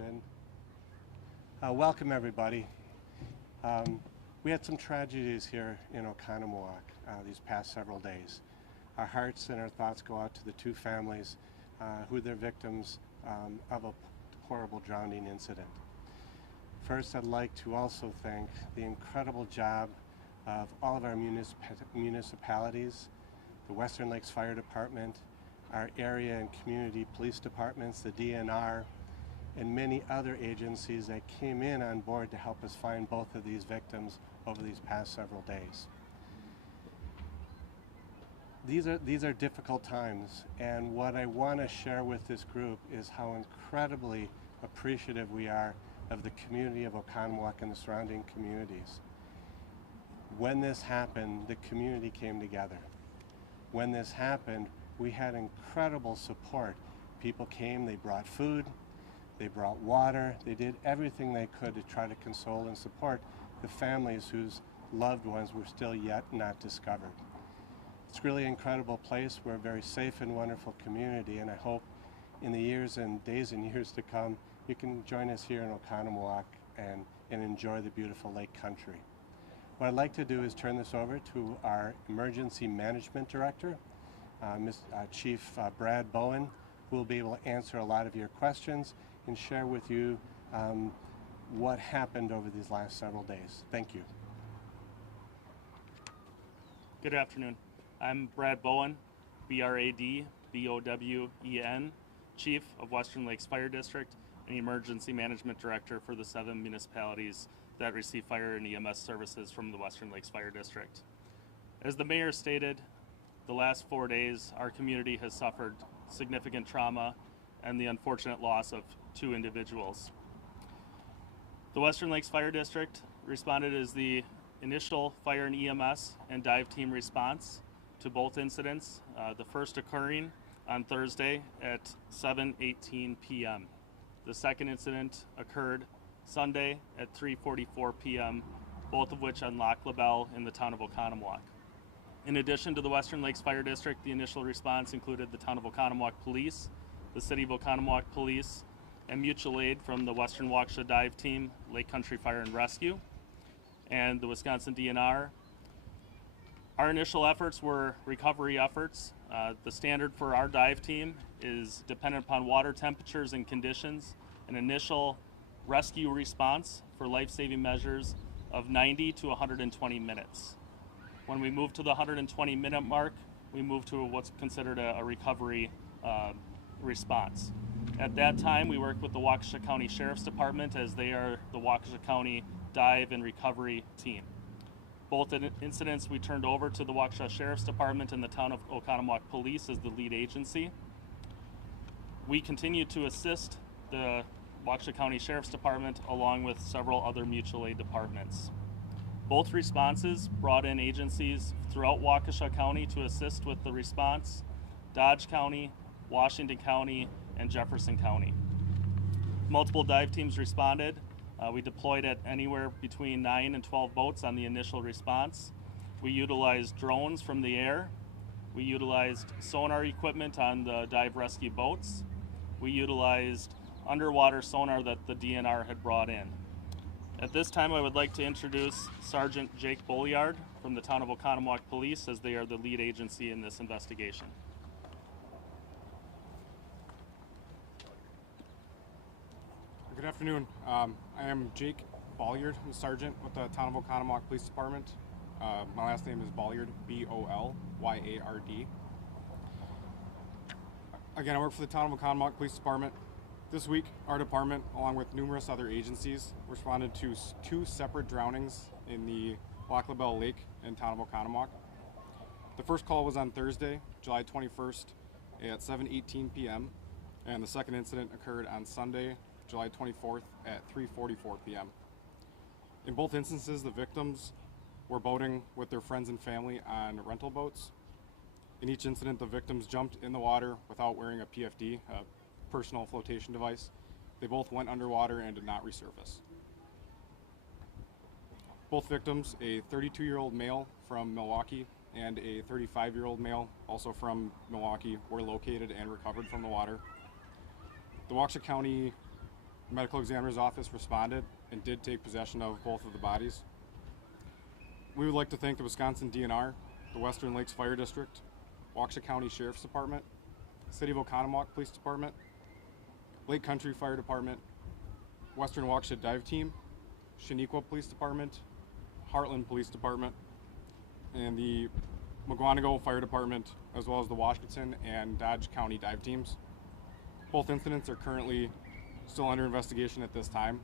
Good. Welcome everybody. We had some tragedies here in Oconomowoc these past several days. Our hearts and our thoughts go out to the two families who are the victims of a horrible drowning incident. First, I'd like to also thank the incredible job of all of our municipalities, the Western Lakes Fire Department, our area and community police departments, the DNR, and many other agencies that came in on board to help us find both of these victims over these past several days. These are difficult times, and what I want to share with this group is how incredibly appreciative we are of the community of Oconomowoc and the surrounding communities. When this happened, the community came together. When this happened, we had incredible support. People came, they brought food, they brought water, they did everything they could to try to console and support the families whose loved ones were still yet not discovered. It's really an incredible place. We're a very safe and wonderful community, and I hope in the years and days and years to come, you can join us here in Oconomowoc and enjoy the beautiful lake country. What I'd like to do is turn this over to our Emergency Management Director, Chief Brad Bowen, who will be able to answer a lot of your questions and share with you what happened over these last several days. Thank you. Good afternoon. I'm Brad Bowen, B-R-A-D-B-O-W-E-N, Chief of Western Lakes Fire District and Emergency Management Director for the 7 municipalities that receive fire and EMS services from the Western Lakes Fire District. As the Mayor stated, the last 4 days our community has suffered significant trauma and the unfortunate loss of 2 individuals. The Western Lakes Fire District responded as the initial fire and EMS and dive team response to both incidents, the first occurring on Thursday at 7:18 p.m. The second incident occurred Sunday at 3:44 p.m., both of which on Lac La Belle in the town of Oconomowoc. In addition to the Western Lakes Fire District, the initial response included the town of Oconomowoc Police, the city of Oconomowoc Police, and mutual aid from the Western Waukesha Dive Team, Lake Country Fire and Rescue, and the Wisconsin DNR. Our initial efforts were recovery efforts. The standard for our dive team is dependent upon water temperatures and conditions, an initial rescue response for life-saving measures of 90 to 120 minutes. When we move to the 120-minute mark, we move to what's considered a recovery response. At that time, we work with the Waukesha County Sheriff's Department as they are the Waukesha County Dive and Recovery Team. Both incidents we turned over to the Waukesha Sheriff's Department and the town of Oconomowoc Police as the lead agency. We continue to assist the Waukesha County Sheriff's Department along with several other mutual aid departments. Both responses brought in agencies throughout Waukesha County to assist with the response: Dodge County, Washington County, and Jefferson County. Multiple dive teams responded. We deployed at anywhere between 9 and 12 boats on the initial response. We utilized drones from the air. We utilized sonar equipment on the dive rescue boats. We utilized underwater sonar that the DNR had brought in. At this time, I would like to introduce Sergeant Jake Bolliard from the town of Oconomowoc Police, as they are the lead agency in this investigation. Good afternoon. I am Jake Bolliard. I'm a sergeant with the town of Oconomowoc Police Department. My last name is Bolliard, B-O-L-Y-A-R-D. Again, I work for the town of Oconomowoc Police Department. This week, our department, along with numerous other agencies, responded to 2 separate drownings in the Lac La Belle Lake in town of Oconomowoc. The first call was on Thursday, July 21st at 7:18 p.m., and the second incident occurred on Sunday, July 24th at 3:44 p.m. In both instances, the victims were boating with their friends and family on rental boats. In each incident, the victims jumped in the water without wearing a PFD, a personal flotation device. They both went underwater and did not resurface. Both victims, a 32-year-old male from Milwaukee and a 35-year-old male, also from Milwaukee, were located and recovered from the water. The Waukesha County The medical examiner's office responded and did take possession of both of the bodies. We would like to thank the Wisconsin DNR, the Western Lakes Fire District, Waukesha County Sheriff's Department, City of Oconomowoc Police Department, Lake Country Fire Department, Western Waukesha Dive Team, Shaniqua Police Department, Heartland Police Department, and the McGuanago Fire Department, as well as the Washington and Dodge County Dive Teams. Both incidents are currently still under investigation at this time.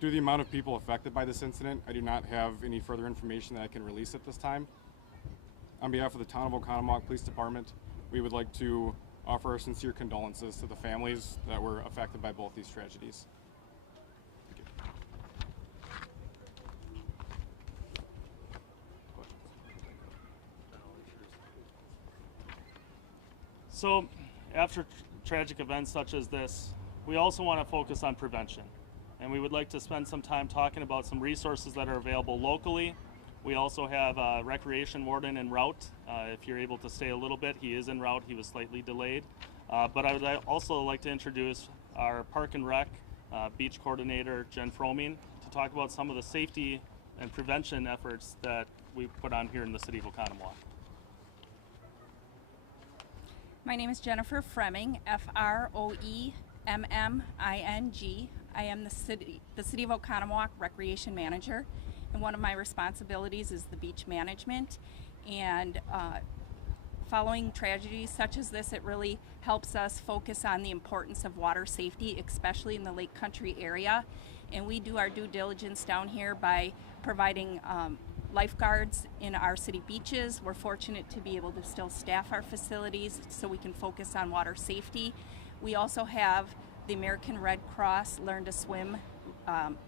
Due to the amount of people affected by this incident, I do not have any further information that I can release at this time. On behalf of the Town of Oconomowoc Police Department, we would like to offer our sincere condolences to the families that were affected by both these tragedies. Thank you. So, after tragic events such as this, we also want to focus on prevention. And we would like to spend some time talking about some resources that are available locally. We also have a recreation warden en route. If you're able to stay a little bit, he is en route. He was slightly delayed. But I would also like to introduce our Park and Rec beach coordinator, Jen Froming, to talk about some of the safety and prevention efforts that we put on here in the city of Oconomowoc. My name is Jennifer Fremming, F-R-O-E-M-M-I-N-G. I am the City of Oconomowoc Recreation Manager, and one of my responsibilities is the beach management. And following tragedies such as this, it really helps us focus on the importance of water safety, especially in the Lake Country area. And we do our due diligence down here by providing lifeguards in our city beaches. We're fortunate to be able to still staff our facilities so we can focus on water safety. We also have the American Red Cross Learn to Swim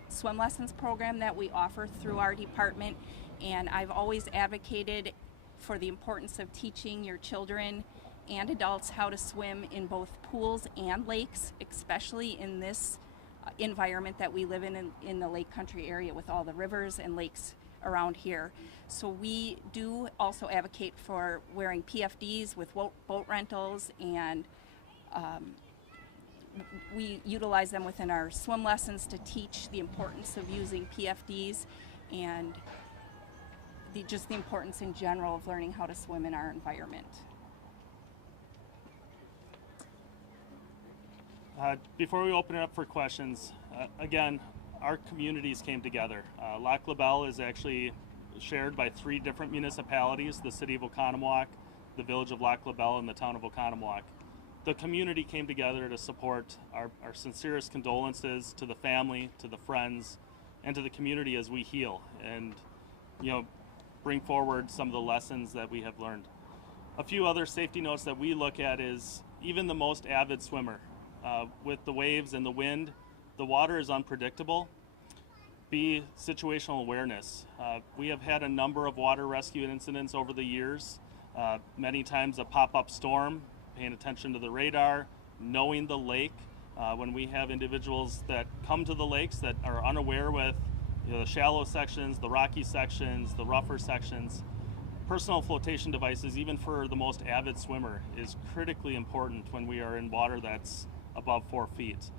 swim lessons program that we offer through our department, and I've always advocated for the importance of teaching your children and adults how to swim in both pools and lakes, especially in this environment that we live in the Lake Country area with all the rivers and lakes around here. So we do also advocate for wearing PFDs with boat rentals, and we utilize them within our swim lessons to teach the importance of using PFDs and just the importance in general of learning how to swim in our environment. Before we open it up for questions, again, our communities came together. Lac La Belle is actually shared by 3 different municipalities: the city of Oconomowoc, the village of Lac La Belle, and the town of Oconomowoc. The community came together to support our sincerest condolences to the family, to the friends, and to the community as we heal and, bring forward some of the lessons that we have learned. A few other safety notes that we look at is even the most avid swimmer, with the waves and the wind, the water is unpredictable. B, situational awareness. We have had a number of water rescue incidents over the years, many times a pop-up storm, paying attention to the radar, knowing the lake. When we have individuals that come to the lakes that are unaware with the shallow sections, the rocky sections, the rougher sections, personal flotation devices, even for the most avid swimmer, is critically important when we are in water that's above 4 feet.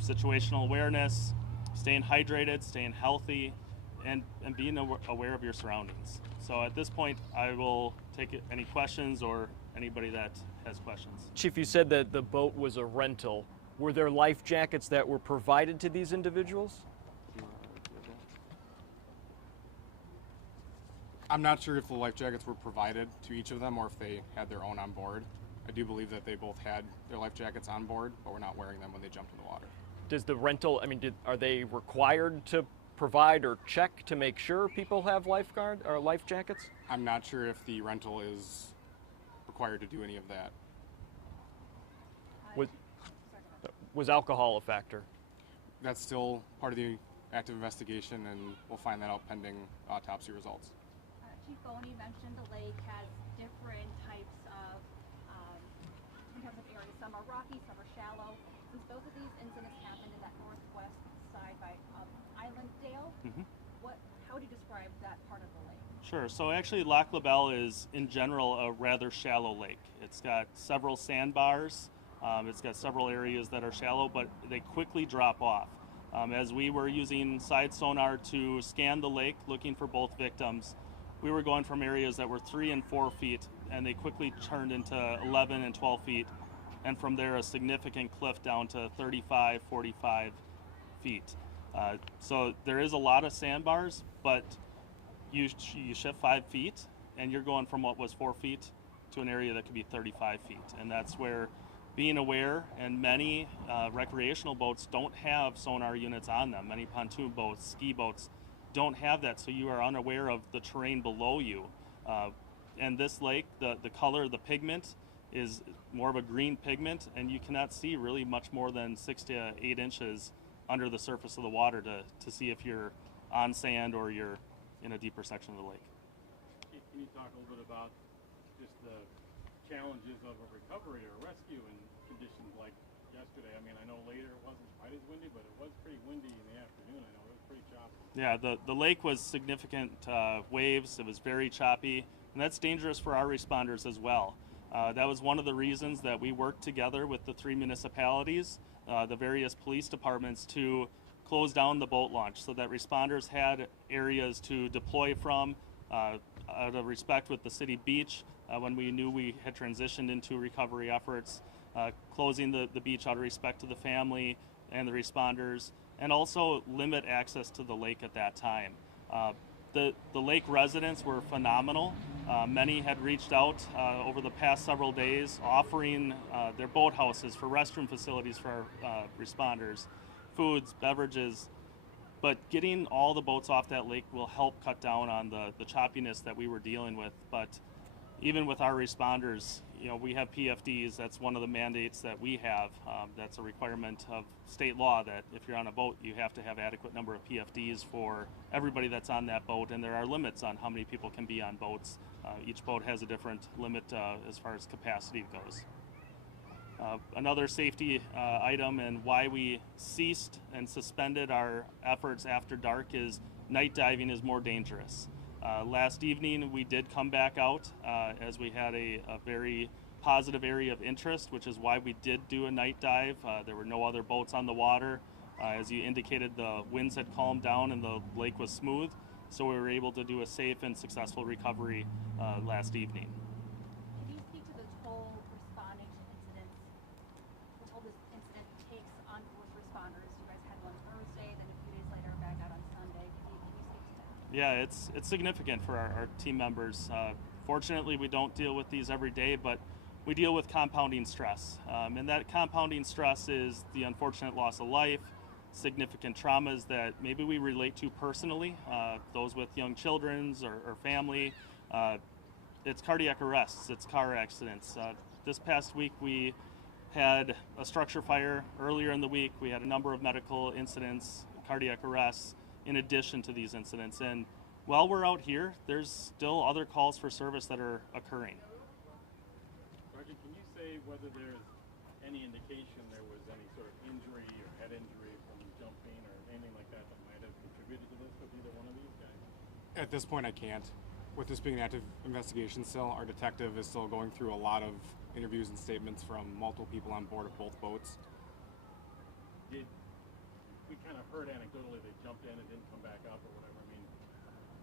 Situational awareness, staying hydrated, staying healthy, and being aware of your surroundings. So at this point, I will take any questions or anybody that has questions. Chief, you said that the boat was a rental. Were there life jackets that were provided to these individuals? I'm not sure if the life jackets were provided to each of them or if they had their own on board. I do believe that they both had their life jackets on board, but were not wearing them when they jumped in the water. Does the rental, are they required to provide or check to make sure people have lifeguard or life jackets? I'm not sure if the rental is required to do any of that. Was alcohol a factor? That's still part of the active investigation, and we'll find that out pending autopsy results. Chief Boney mentioned the lake has different types of, in terms of areas. Some are rocky, some are shallow. Since both of these incidents happened in that northwest side by Islanddale, how do you describe that part of the lake? Sure. So actually, Lac La Belle is, in general, a rather shallow lake. It's got several sandbars, It's got several areas that are shallow, but they quickly drop off. As we were using side sonar to scan the lake, looking for both victims, we were going from areas that were 3 and 4 feet, and they quickly turned into 11 and 12 feet, and from there a significant cliff down to 35, 45 feet. So there is a lot of sandbars, but you shift 5 feet, and you're going from what was 4 feet to an area that could be 35 feet, and that's where being aware, and many recreational boats don't have sonar units on them. Many pontoon boats, ski boats don't have that, so you are unaware of the terrain below you. And this lake, the color, the pigment is more of a green pigment, and you cannot see really much more than 6 to 8 inches under the surface of the water to see if you're on sand or you're in a deeper section of the lake. Can you talk a little bit about just the challenges of a recovery or rescue in conditions like yesterday? I mean, I know later it wasn't quite as windy, but it was pretty windy in the afternoon. I know it was pretty choppy. Yeah, the lake was significant waves. It was very choppy, and that's dangerous for our responders as well. That was one of the reasons that we worked together with the 3 municipalities, the various police departments, to close down the boat launch so that responders had areas to deploy from. Out of respect with the city beach, when we knew we had transitioned into recovery efforts, closing the beach out of respect to the family and the responders, and also limit access to the lake at that time. The lake residents were phenomenal. Many had reached out over the past several days, offering their boathouses for restroom facilities for our responders, foods, beverages. But getting all the boats off that lake will help cut down on the choppiness that we were dealing with. But even with our responders, we have PFDs. That's one of the mandates that we have. That's a requirement of state law that if you're on a boat, you have to have adequate number of PFDs for everybody that's on that boat. And there are limits on how many people can be on boats. Each boat has a different limit as far as capacity goes. Another safety item and why we ceased and suspended our efforts after dark is night diving is more dangerous. Last evening we did come back out as we had a very positive area of interest, which is why we did do a night dive. There were no other boats on the water. As you indicated, the winds had calmed down and the lake was smooth, so we were able to do a safe and successful recovery last evening. Can you speak to the toll responding to incidents, the toll this incident takes on first responders? You guys had one Thursday, then a few days later back out on Sunday. Can you speak to that? Yeah, it's significant for our team members. Fortunately, we don't deal with these every day, but we deal with compounding stress. And that compounding stress is the unfortunate loss of life, significant traumas that maybe we relate to personally, those with young children or family. It's cardiac arrests, it's car accidents. This past week we had a structure fire. Earlier in the week we had a number of medical incidents, cardiac arrests, in addition to these incidents. And while we're out here, there's still other calls for service that are occurring. Sergeant, can you say whether there's any indication there was any sort of injury or head injury from jumping or anything like that that might have contributed to this with either one of these guys? At this point, I can't. With this being an active investigation still, our detective is still going through a lot of interviews and statements from multiple people on board of both boats. We kind of heard anecdotally they jumped in and didn't come back up or whatever. I mean,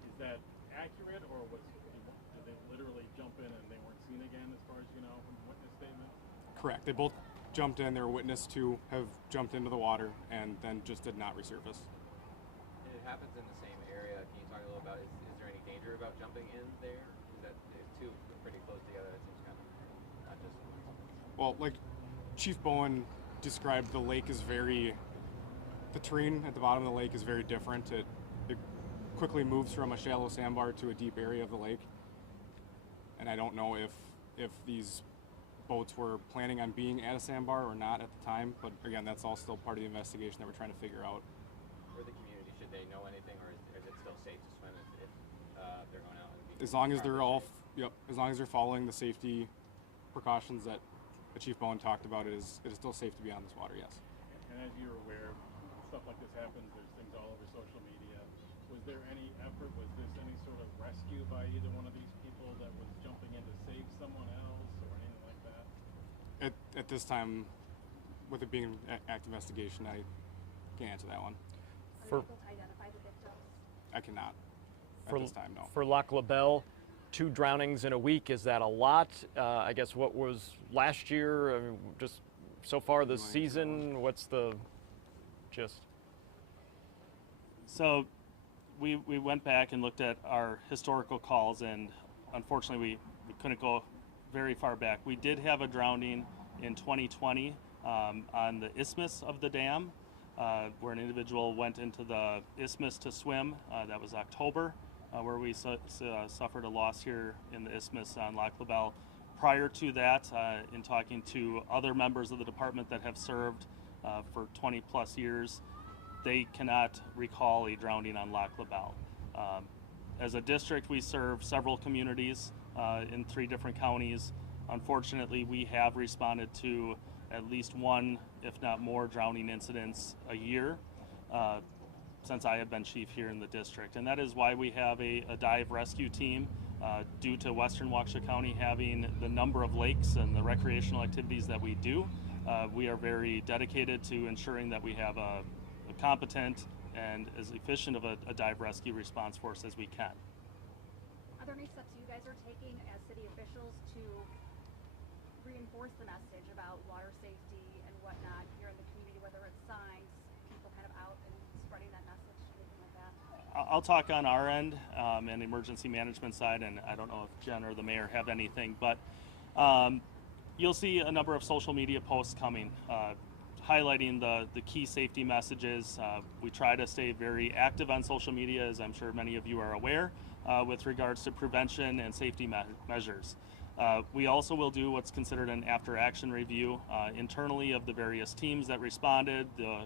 is that accurate, or did they literally jump in and they weren't seen again, as far as you know from the witness statement? Correct. They both jumped in. They were witnessed to have jumped into the water and then just did not resurface. It happens in the same area. Can you talk a little about, is there any danger about jumping in there? Is that if two are pretty close together, it seems kind of not just... Well, like Chief Bowen described, the lake is the terrain at the bottom of the lake is very different. It quickly moves from a shallow sandbar to a deep area of the lake. And I don't know if these boats were planning on being at a sandbar or not at the time, but again, that's all still part of the investigation that we're trying to figure out. For the community, should they know anything, or is it still safe to swim if they're going out? As long as they're following the safety precautions that Chief Bowen talked about, it is still safe to be on this water, yes. And as you're aware, stuff like this happens, there's things all over social media. Was there any effort, was this any sort of rescue by either one of these people that was jumping in to save someone else or anything like that? At this time, with it being an active investigation, I can't answer that one. Are For- you able to identify the victims? I cannot. For, At this time, no. for Lac La Belle, 2 drownings in a week, is that a lot? I guess what was last year? I mean, just so far this season, what's the gist? So we went back and looked at our historical calls, and unfortunately we couldn't go very far back. We did have a drowning in 2020 on the isthmus of the dam, where an individual went into the isthmus to swim. That was October, where we suffered a loss here in the isthmus on Lac La Belle. Prior to that, in talking to other members of the department that have served for 20 plus years, they cannot recall a drowning on Lac La Belle. As a district, we serve several communities in 3 different counties. Unfortunately, we have responded to at least 1, if not more, drowning incidents a year since I have been chief here in the district. And that is why we have a dive rescue team. Due to Western Waukesha County having the number of lakes and the recreational activities that we do, we are very dedicated to ensuring that we have a competent and as efficient of a dive rescue response force as we can. Are there any steps you guys are taking as city officials to reinforce the message about water safety and whatnot here in the community, whether it's signs, people kind of out and spreading that message, anything like that? I'll talk on our end and emergency management side, and I don't know if Jen or the mayor have anything, but you'll see a number of social media posts coming highlighting the key safety messages. We try to stay very active on social media, as I'm sure many of you are aware, with regards to prevention and safety measures. We also will do what's considered an after-action review internally of the various teams that responded, the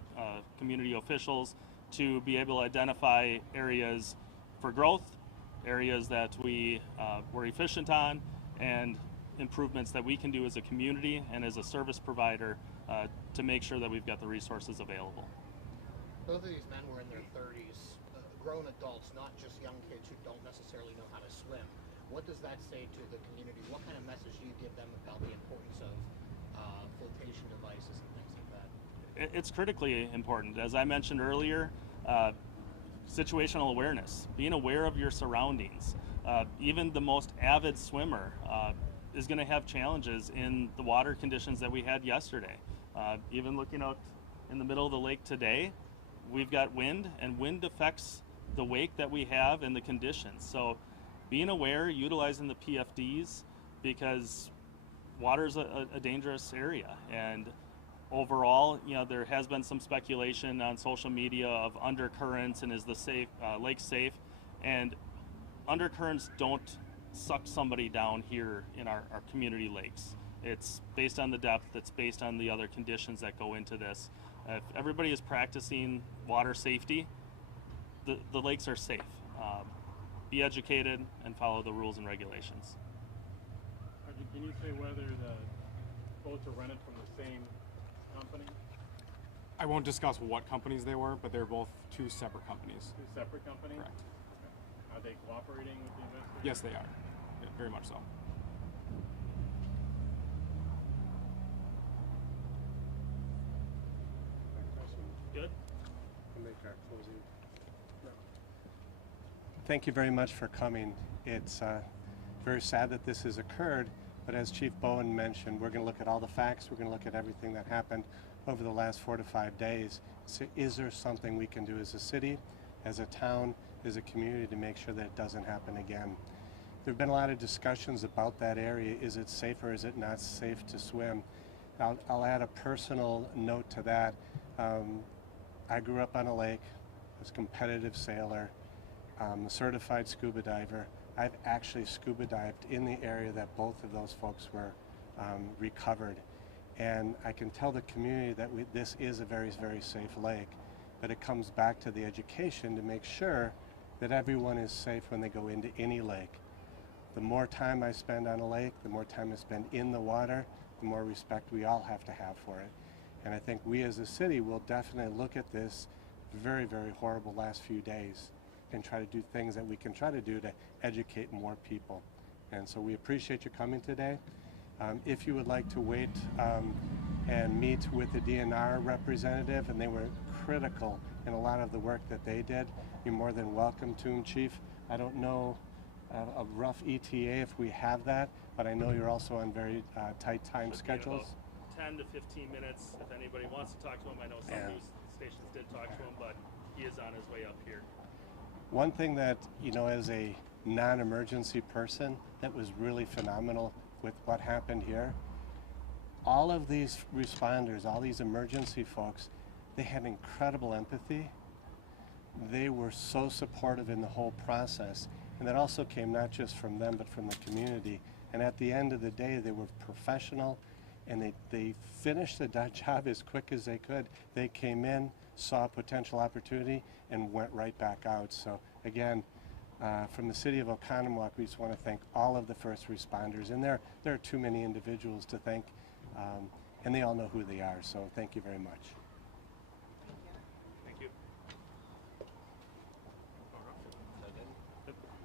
community officials, to be able to identify areas for growth, areas that we were efficient on, and improvements that we can do as a community and as a service provider to make sure that we've got the resources available. Both of these men were in their 30s, grown adults, not just young kids who don't necessarily know how to swim. What does that say to the community? What kind of message do you give them about the importance of flotation devices and things like that? It's critically important. As I mentioned earlier, situational awareness, being aware of your surroundings. Even the most avid swimmer is going to have challenges in the water conditions that we had yesterday. Even looking out in the middle of the lake today, we've got wind, and wind affects the wake that we have and the conditions. So being aware, utilizing the PFDs, because water's a dangerous area. And overall, there has been some speculation on social media of undercurrents and is the lake safe. And undercurrents don't suck somebody down here in our community lakes. It's based on the depth, it's based on the other conditions that go into this. If everybody is practicing water safety, the lakes are safe. Be educated and follow the rules and regulations. Can you say whether the boats are rented from the same company? I won't discuss what companies they were, but they're both 2 separate companies. 2 separate companies? Correct. Okay. Are they cooperating with the investigation? Yes, they are. Yeah, very much so. Good? We'll make our closing. Thank you very much for coming. It's very sad that this has occurred, but as Chief Bowen mentioned, we're going to look at all the facts. We're going to look at everything that happened over the last 4 to 5 days. So is there something we can do as a city, as a town, as a community to make sure that it doesn't happen again? There have been a lot of discussions about that area. Is it safe or is it not safe to swim? I'll add a personal note to that. I grew up on a lake. I was a competitive sailor. I'm a certified scuba diver. I've actually scuba dived in the area that both of those folks were recovered. And I can tell the community that this is a very, very safe lake, but it comes back to the education to make sure that everyone is safe when they go into any lake. The more time I spend on a lake, the more time I spend in the water, the more respect we all have to have for it. And I think we as a city will definitely look at this very, very horrible last few days and try to do things that we can try to do to educate more people. And so we appreciate you coming today. If you would like to wait and meet with the DNR representative, and they were critical in a lot of the work that they did, you're more than welcome to them, Chief. I don't know a rough ETA if we have that, but I know you're also on very tight time Should be in schedules. about 10 to 15 minutes. If anybody wants to talk to him, I know some news stations did talk to him, but he is on his way up here. One thing that, you know, as a non-emergency person, that was really phenomenal with what happened here, all of these responders, all these emergency folks, they had incredible empathy. They were so supportive in the whole process. And that also came not just from them, but from the community. And at the end of the day, they were professional, and they finished the job as quick as they could. They came in, saw a potential opportunity, and went right back out. So again, from the city of Oconomowoc, we just want to thank all of the first responders. And there are too many individuals to thank, and they all know who they are. So thank you very much.